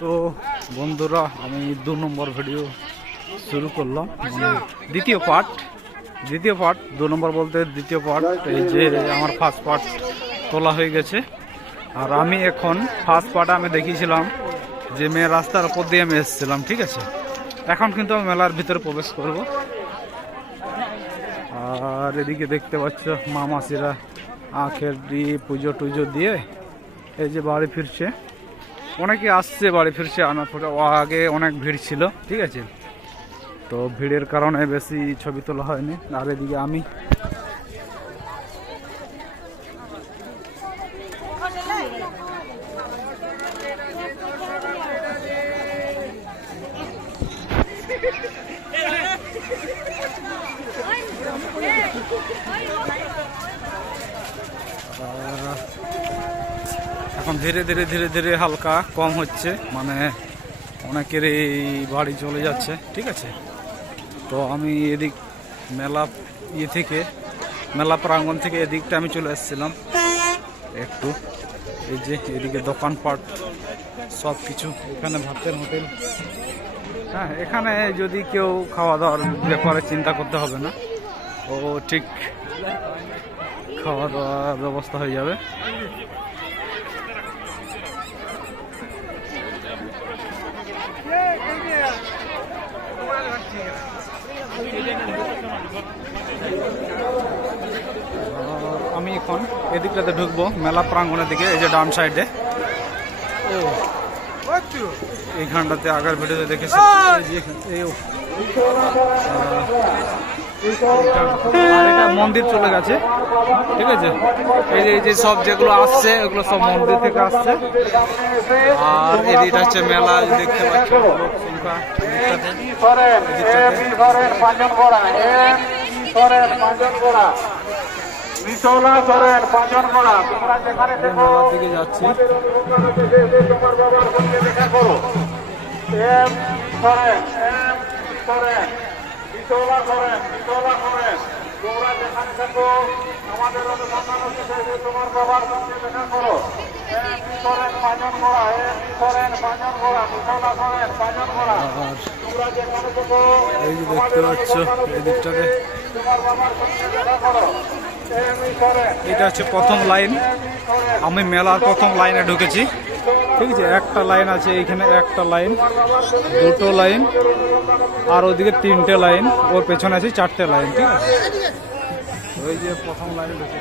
তো বন্ধুরা, আমি 2 নম্বর ভিডিও শুরু করলাম, দ্বিতীয় পার্ট 2 নম্বর বলতে দ্বিতীয় পার্ট। এই যে আমার ফার্স্ট পার্ট তোলা হয়ে গেছে, আর আমি এখন ফার্স্ট পার্টে আমি দেখিয়েছিলাম যে মেয়ে রাস্তার উপর দিয়ে আমি এসেছিলাম, ঠিক আছে। এখন কিন্তু আমি মেলার ভিতরে প্রবেশ করব। আর এদিকে দেখতে পাচ্ছ মা মাসিরা আখের দিয়ে পুজো টুজো দিয়ে এই যে বাড়ি ফিরছে। অনেকে আসছে বাড়ি ফিরছে, আগে অনেক ভিড় ছিল, ঠিক আছে। তো ভিড়ের কারণে বেশি ছবি তোলা হয়নি। আর এদিকে আমি এখন ধীরে ধীরে হালকা কম হচ্ছে, মানে অনেকেরই বাড়ি চলে যাচ্ছে, ঠিক আছে। তো আমি এদিক মেলা প্রাঙ্গণ থেকে এদিকটা আমি চলে এসেছিলাম একটু। এই যে এদিকে দোকানপাট সব কিছু, এখানে ভাতের হোটেল। হ্যাঁ, এখানে যদি কেউ খাওয়া দাওয়ার ব্যাপারে চিন্তা করতে হবে না, ও ঠিক খাওয়া দাওয়ার ব্যবস্থা হয়ে যাবে। আমি এখন এদিকটাতে ঢুকবো মেলা প্রাঙ্গণের দিকে, এই যে ডান সাইডে। এইখানটাতে আগের ভিডিওতে দেখেছি মন্দির চলে গেছে, ঠিক আছে। এই যে সব যেগুলো আসছে এগুলো সব মন্দির থেকে আসছে। আর এদিকটা হচ্ছে মেলা, দেখতে পাচ্ছি লোক সংখ্যা। মেলার দিকে যাচ্ছি। তোমার বাবার সঙ্গে দেখা করো। এই যে দেখতে পাচ্ছ এদিকটাতে, এটা হচ্ছে প্রথম লাইন। আমি মেলার প্রথম লাইনে ঢুকেছি, ঠিক আছে। একটা লাইন আছে এইখানে, একটা লাইন, দুটো লাইন, আর ওইদিকে 3টে লাইন, ওর পেছনে আছে 4টে লাইন, ঠিক আছে। ওই যে প্রথম লাইনে ঢুকেছি।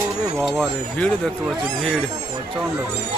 ওরে বাবা রে, ভিড় দেখতে পাচ্ছি, ভিড় প্রচন্ড ভিড়।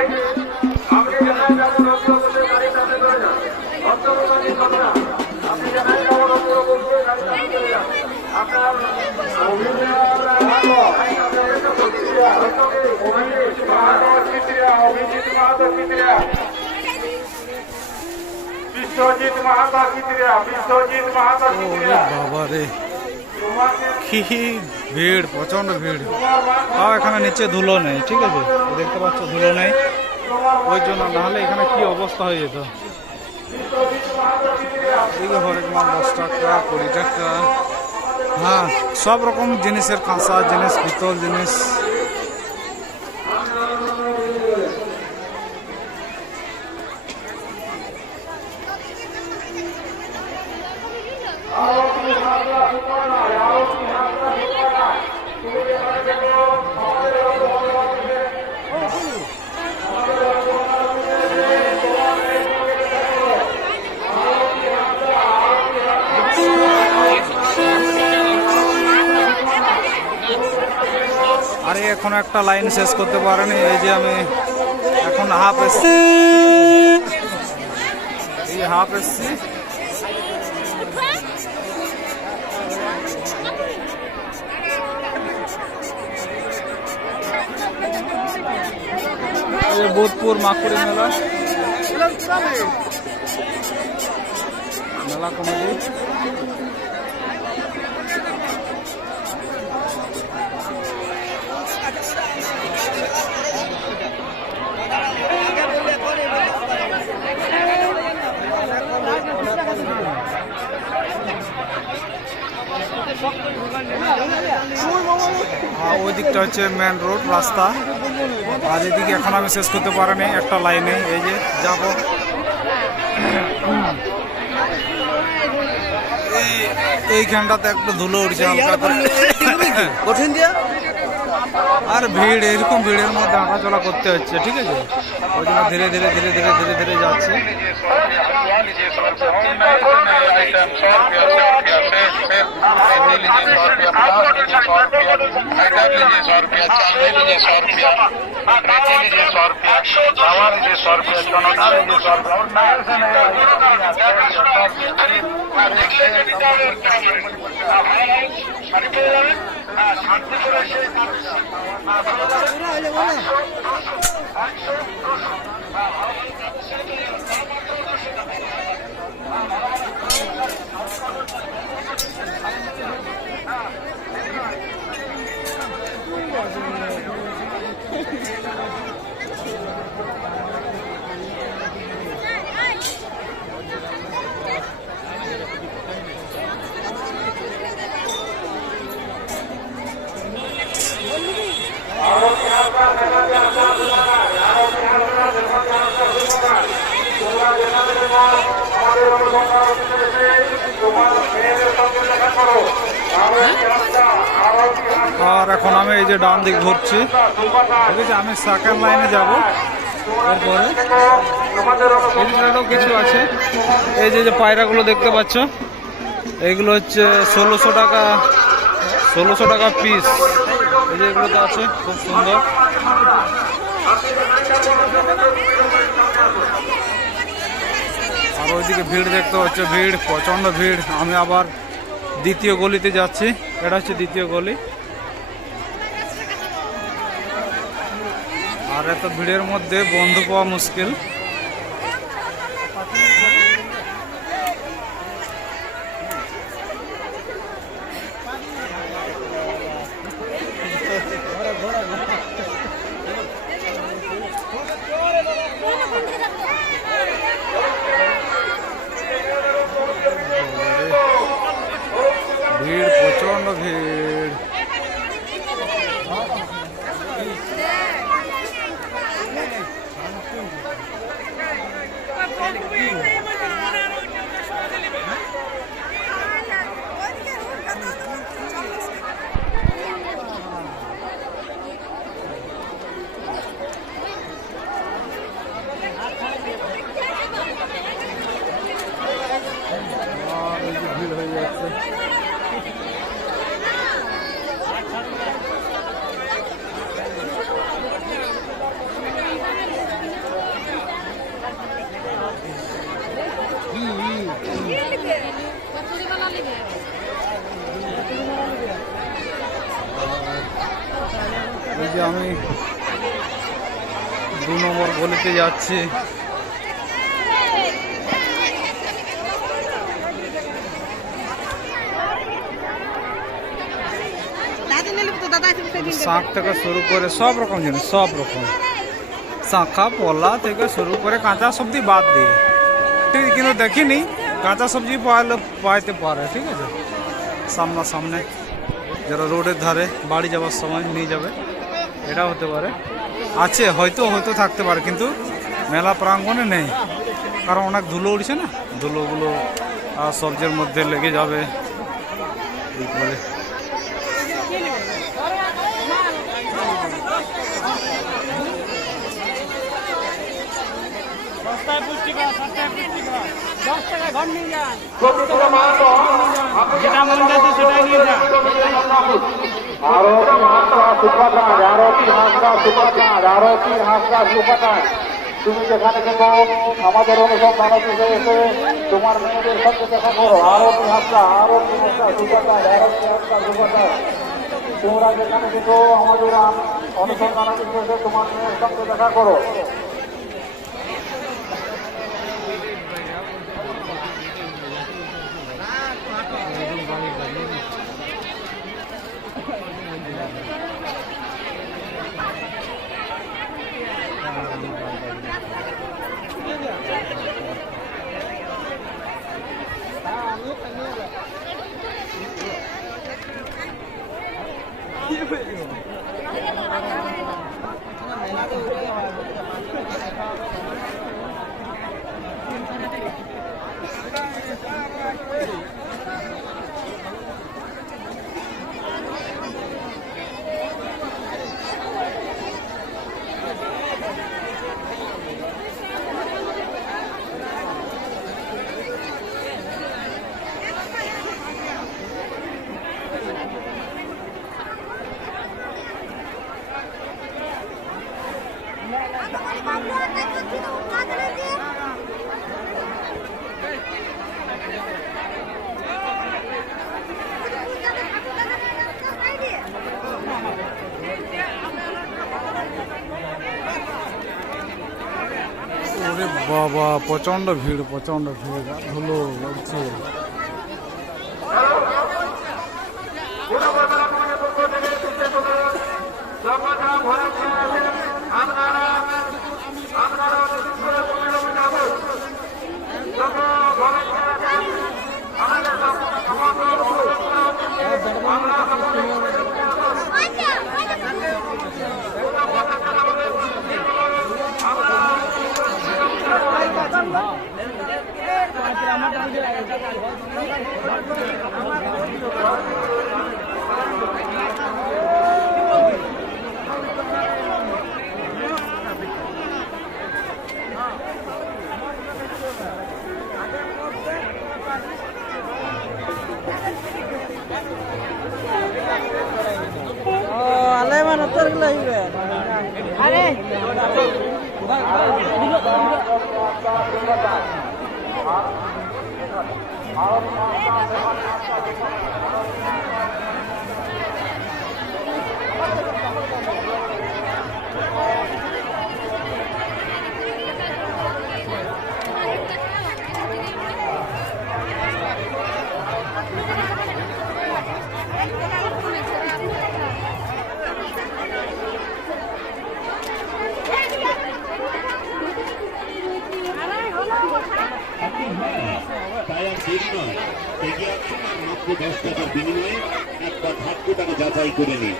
আছে আপনি যেখানে যাবেন অন্তর্গত গাড়ির সাথে করে যান অন্তর্গত কথা আপনি যেখানে যাবেন অন্তর্গত গাড়ির সাথে করে যান আপনার অভিনয় বিশ্বজিৎ মাহাতা কিতরিয়া বিশ্বজিৎ মাহাতা কিতরিয়া বাবা রে কি ভিড়, প্রচন্ড ভিড়। তাও এখানে নিচে ধুলো নেই, ঠিক আছে, দেখতে পাচ্ছ ধুলো নেই, ওই জন্য নাহলে এখানে কি অবস্থা হয়ে যেত। এদিকে হরেক মাল 10 টাকা 20 টাকা, হ্যাঁ সব রকম জিনিসের কাঁসা জিনিস, পিতল জিনিস। আরে এখন একটা লাইন শেষ করতে পারেনি, এই যে আমি এখন হাফ এসছি, এই হাফ এসছি। বোধপুর মাকুড়ি মেলা, মেলা কমিটি। ওই দিকটা হচ্ছে মেন রোড রাস্তা, আর এদিকে এখন আমি শেষ করতে পারিনি, একটা লাইনে এই যে যাব। এইখানটাতে একটা ধুলো উঠছে হালকা করে, কঠিন দিয়া। আর ভিড়, এরকম ভিড়ের মধ্যে হাঁটাচলা করতে হচ্ছে, ঠিক আছে, ওই জন্য ধীরে ধীরে ধীরে ধীরে ধীরে ধীরে যাচ্ছে। আর এখন আমি এই যে ডান দিক ঘুরছি, ঠিক আছে, আমি সেকেন্ড লাইনে যাব। এরপরে এই সাইডেও কিছু আছে, এই যে পায়রাগুলো দেখতে পাচ্ছ, এইগুলো হচ্ছে 1600 টাকা, 1600 টাকা পিস। এই যে এগুলো তো আছে, খুব সুন্দর। আর ওইদিকে ভিড় দেখতে হচ্ছে, ভিড়, প্রচন্ড ভিড়। আমি আবার দ্বিতীয় গলিতে যাচ্ছি, এটা হচ্ছে দ্বিতীয় গলি। আর এত ভিড়ের মধ্যে বন্ধু পাওয়া মুশকিল। ভিড়, প্রচন্ড ভিড়। আমি 2 নম্বর গলিতে যাচ্ছি। শাঁখ থেকে শুরু করে সব রকম জিনিস, সব রকম শাঁখা পলা থেকে শুরু করে কাঁচা সবজি বাদ দিয়ে, ঠিক কিন্তু দেখিনি কাঁচা সবজি পাইতে পারে, ঠিক আছে সামনে যারা রোডের ধারে বাড়ি যাওয়ার সময় নিয়ে যাবে, এটা হতে পারে। আছে হয়তো থাকতে পারে, কিন্তু মেলা প্রাঙ্গণে নেই, কারণ অনেক ধুলো উঠছে না, ধুলোগুলো সবজির মধ্যে লেগে যাবে বলে। যেটা মন যাচ্ছে সেটাই নিয়ে যা। তুমি যেখানে কিন্তু আমাদের অনুসন্ধান অফিসে এসে তোমার মেয়েদের সঙ্গে দেখা করো। আরতি হাসা সুপারটার, তোমরা যেখানে কিন্তু আমাদের অনুসন্ধান অফিসে এসে তোমার মেয়ের সঙ্গে দেখা করো। বাবা প্রচন্ড ভিড়, ধুলো লাগছে। তাই আর দেরি নয়, এগিয়ে আসুন আর মাত্র 10 টাকার বিনিময়ে একবার ভাগ্যটাকে যাচাই করে নিন।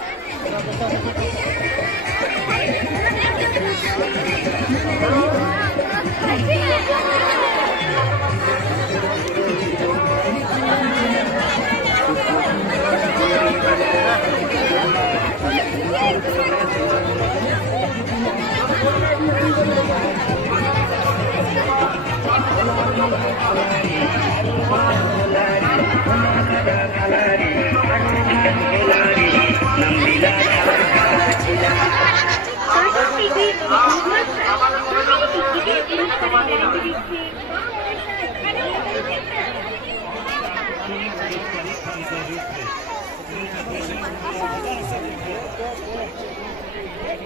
এই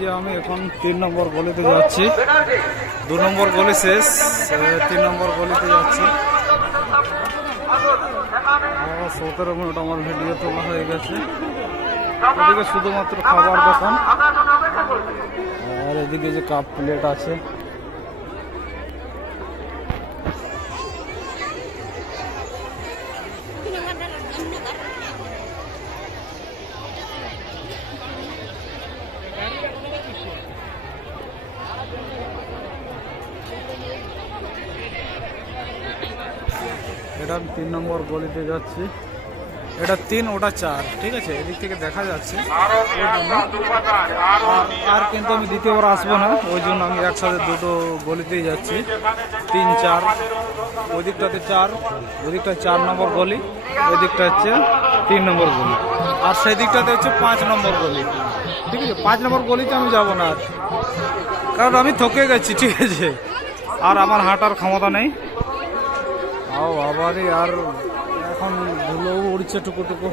যে আমি এখন 3 নম্বর গলিতে যাচ্ছি। 2 নম্বর গলি শেষ, 3 নম্বর গলিতে যাচ্ছি। 17 মিনিট আমার ভিডিও তোলা হয়ে গেছে। এদিকে শুধুমাত্র খাবার দোকান, আর এদিকে যে কাপ প্লেট আছে। এটা আমি 3 নম্বর গলিতে যাচ্ছি। এটা 3, ওটা 4, ঠিক আছে, এদিক থেকে দেখা যাচ্ছে। আর কিন্তু আমি দ্বিতীয়বার আসবো না, ওই জন্য আমি একসাথে দুটো গলিতেই যাচ্ছি। 3, 4, ওই দিকটাতে 4, ওই দিকটা 4 নম্বর গলি, ওই দিকটা হচ্ছে 3 নম্বর গলি, আর সেই দিকটাতে হচ্ছে 5 নম্বর গলি, ঠিক আছে। 5 নম্বর গলিতে আমি যাব না, কারণ আমি থকে গেছি, ঠিক আছে, আর আমার হাঁটার ক্ষমতা নেই। আবারই আর এখন ধুলো উড়ছে টুকু টুকু।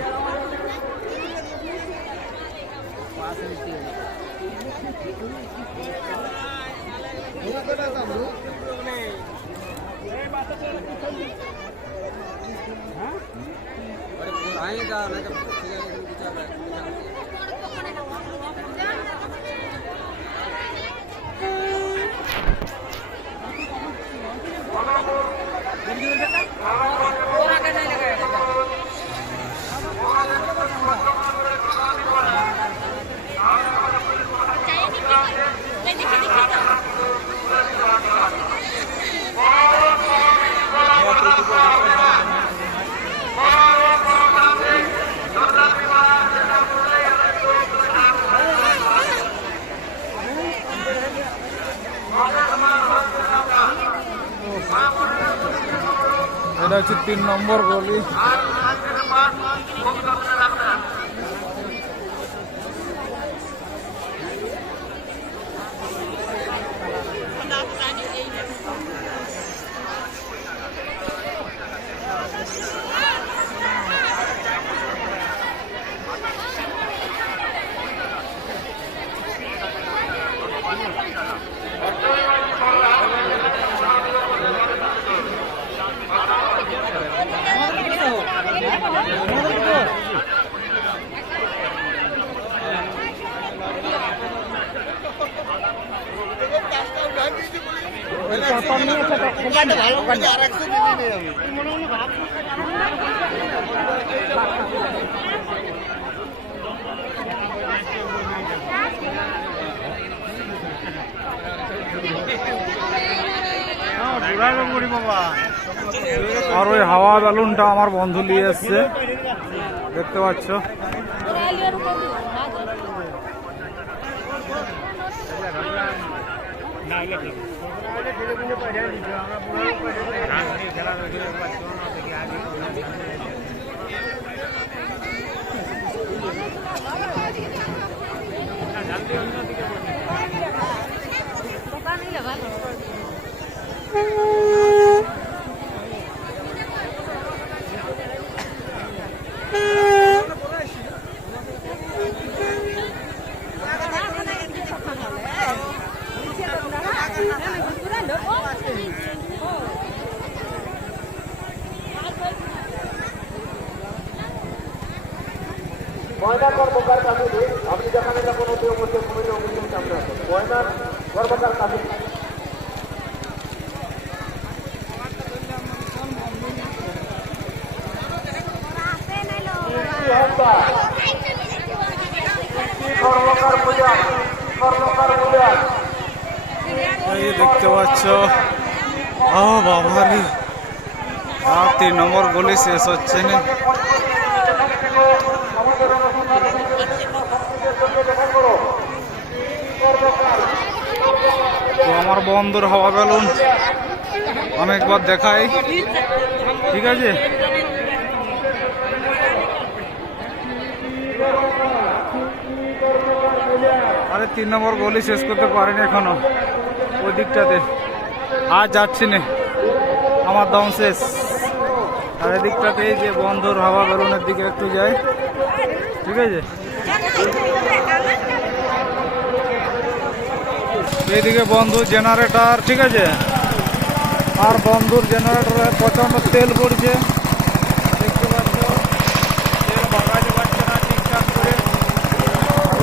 এটা হচ্ছে 3 নম্বর গলি। আর ওই হাওয়া বেলুনটা আমার বন্ধু নিয়ে এসছে, দেখতে পাচ্ছ। ময়না কর্মকার কাছে আপনি যেখানে যখন অতি অবশ্যই কমিটি অভিযোগ সামনে আসেন। ময়না কর্মকার কাছে কর্মকার পূজা, কর্মকার পূজা এই দেখতে পাচ্ছ। ও বাবারি, আর 3 নম্বর গলি শেষ হচ্ছে না। তো আমার বন্ধুর হাওয়া বেলুন আমি একবার দেখাই, ঠিক আছে। আরে 3 নম্বর গলি শেষ করতে পারিনি এখনো, ওই দিকটাতে আর যাচ্ছি না, আমার দম শেষ। আর এদিকটাতে এই যে বন্ধুর হাওয়া বেলুনের দিকে একটু যাই, ঠিক আছে। এইদিকে বন্ধু জেনারেটর, ঠিক আছে। আর বন্ধুর জেনারেটরে প্রচন্ড তেল পড়ছে, দেখতে পাচ্ছ। তেল বাগাতে পারছে না ঠিকঠাক করে।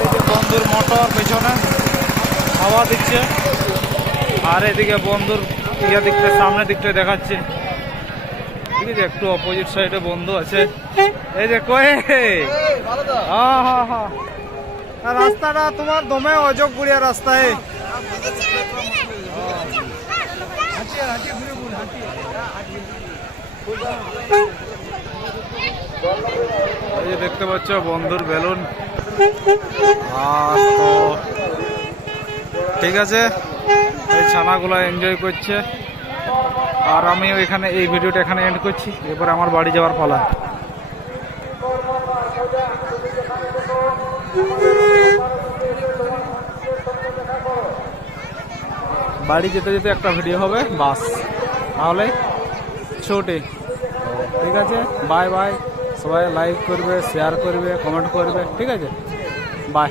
এই যে বন্ধুর মোটর পেছনে হাওয়া দিচ্ছে, আর এদিকে বন্ধুর ইয়া দিকটা সামনের দিকটা দেখাচ্ছে, ঠিক আছে। একটু অপোজিট সাইডে বন্ধু আছে, এই যে কয়ে। হ্যাঁ হ্যাঁ হ্যাঁ, রাস্তাটা তোমার দমে অযোগ গুড়িয়া রাস্তায়। এই যে দেখতে পাচ্ছ বন্ধুর বেলুন। আর তো ঠিক আছে, এই ছানাগুলো এনজয় করছে, আর আমিও এখানে এই ভিডিওটা এখানে এন্ড করছি। এরপরে আমার বাড়ি যাওয়ার পালা। বাড়ি যেতে যেতে একটা ভিডিও হবে বাস, তাহলে ছোটে। ঠিক আছে, বাই বাই। সবাই লাইক করবে, শেয়ার করবে, কমেন্ট করবে, ঠিক আছে। বাই।